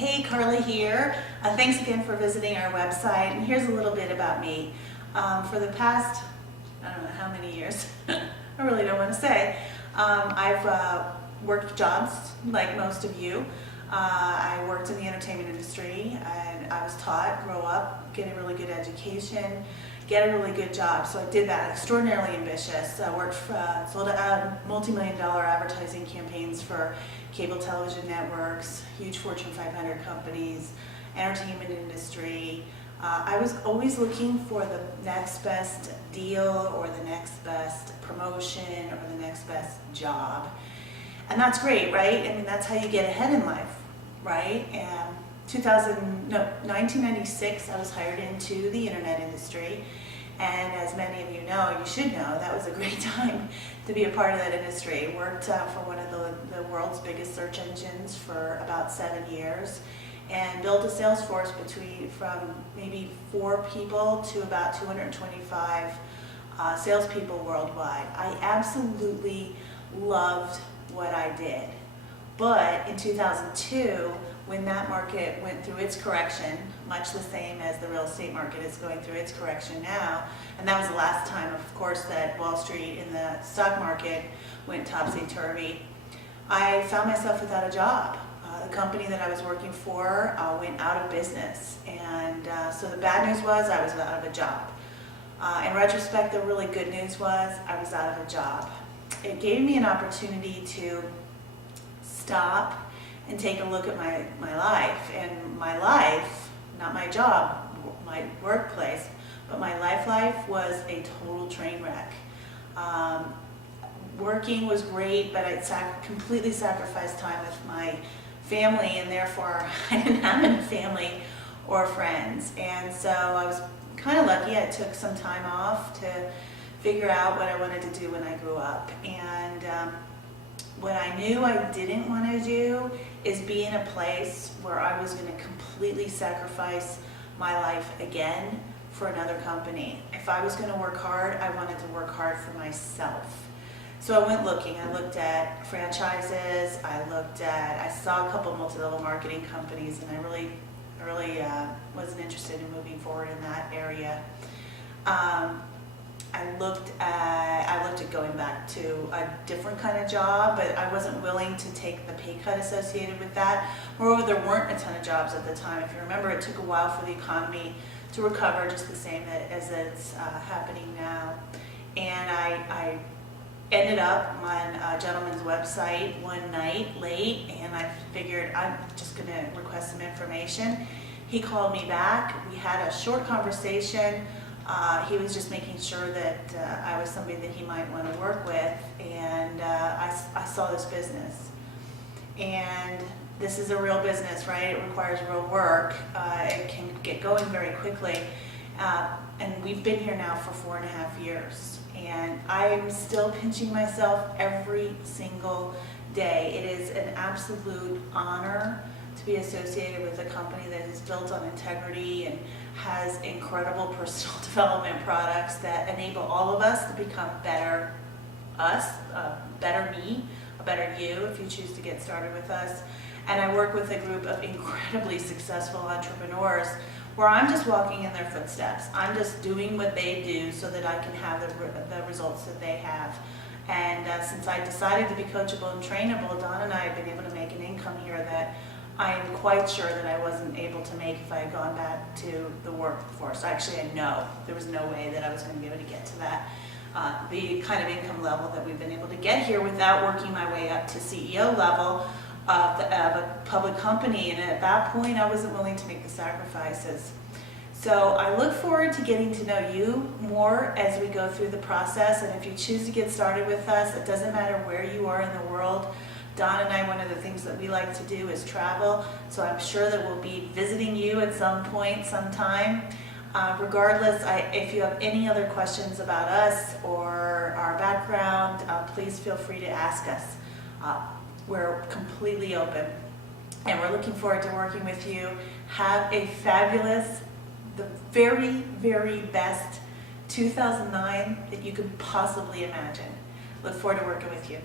Hey, Karla here. Thanks again for visiting our website. And here's a little bit about me. For the past, I don't know how many years, I really don't want to say, I've worked jobs like most of you. I worked in the entertainment industry and I was taught, grow up, get a really good education, get a really good job. So I did that, extraordinarily ambitious. I worked for, sold multi-million-dollar advertising campaigns for cable television networks, huge Fortune 500 companies, entertainment industry. I was always looking for the next best deal or the next best promotion or the next best job. And that's great, right? I mean, that's how you get ahead in life, right? And 1996, I was hired into the internet industry. And as many of you know, you should know, that was a great time to be a part of that industry. Worked for one of the world's biggest search engines for about 7 years and built a sales force from maybe 4 people to about 225 salespeople worldwide. I absolutely loved what I did. But in 2002, when that market went through its correction, much the same as the real estate market is going through its correction now, and that was the last time, of course, that Wall Street and the stock market went topsy-turvy, I found myself without a job. The company that I was working for went out of business, and so the bad news was I was out of a job. In retrospect, the really good news was I was out of a job. It gave me an opportunity to stop and take a look at my life. And my life, not my job, my workplace, but my life was a total train wreck. Working was great, but I completely sacrificed time with my family, and therefore I didn't have any family or friends. And so I was kind of lucky. I took some time off to figure out what I wanted to do when I grew up. And what I knew I didn't want to do is be in a place where I was going to completely sacrifice my life again for another company. If I was going to work hard, I wanted to work hard for myself. So I went looking. I looked at franchises. I saw a couple multi-level marketing companies, and I really wasn't interested in moving forward in that area. I looked at going back to a different kind of job, but I wasn't willing to take the pay cut associated with that. Moreover, there weren't a ton of jobs at the time. If you remember, it took a while for the economy to recover, just the same as it's happening now. And I ended up on a gentleman's website one night late, and I figured I'm just going to request some information. He called me back. We had a short conversation. He was just making sure that I was somebody that he might want to work with, and I saw this business. And this is a real business, right? It requires real work. It can get going very quickly. And we've been here now for 4.5 years. And I'm still pinching myself every single day. It is an absolute honor to be associated with a company that is built on integrity and has incredible personal development products that enable all of us to become better us, better me, a better you if you choose to get started with us. And I work with a group of incredibly successful entrepreneurs where I'm just walking in their footsteps. I'm just doing what they do so that I can have the results that they have. And since I decided to be coachable and trainable, Don and I have been able to make an income here that I am quite sure that I wasn't able to make if I had gone back to the workforce. Actually, I know there was no way that I was going to be able to get to that, the kind of income level that we've been able to get here without working my way up to CEO level of a public company. And at that point, I wasn't willing to make the sacrifices. So I look forward to getting to know you more as we go through the process. And if you choose to get started with us, it doesn't matter where you are in the world. Don and I, one of the things that we like to do is travel, so I'm sure that we'll be visiting you at some point, sometime. Regardless, if you have any other questions about us or our background, please feel free to ask us. We're completely open, and we're looking forward to working with you. Have a fabulous, the very, very best 2009 that you could possibly imagine. Look forward to working with you.